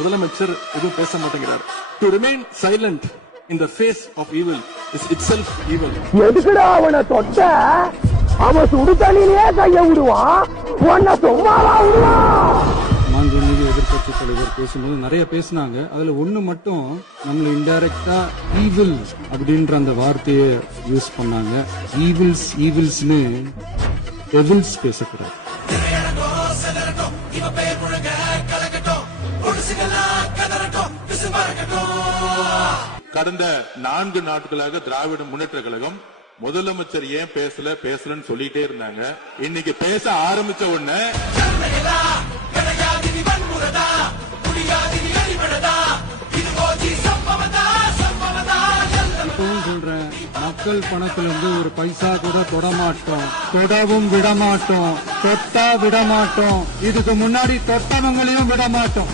முதலமைச்சர் எதுவும் பேச மாட்டேங்கிறார். To remain silent in the face of evil is itself evil. எதுக்குடா அவனை தொட்ட? அவன் சுடு தண்ணியிலே கைய விடுவான், உன்னை சும்மாவா விடுவான்? மாண்புமிகு எதிர்கட்சி தலைவர் பேசும்போது நிறைய பேசினாங்க. அதுல ஒண்ணு மட்டும் நம்மள இன்டைரக்டா ஈவில் அப்படின்ற அந்த வார்த்தையை யூஸ் பண்ணாங்க. ஈவில்ஸ்னு டெவில்ஸ் பேசக்கூடாது. கடந்த 4 நாட்களாக திராவிட முன்னேற்ற கழகம் முதலமைச்சர் ஏன் பேசலன்னு சொல்லிட்டே இருந்தாங்க. இன்னைக்கு பேச ஆரம்பிச்ச உடனே இப்பவும் சொல்றேன், மக்கள் பணத்துல இருந்து ஒரு பைசா கூட தொடமாட்டோம், தொடவும் விடமாட்டோம், தொட்டா விடமாட்டோம், இதுக்கு முன்னாடி தொட்டவங்களையும் விடமாட்டோம்.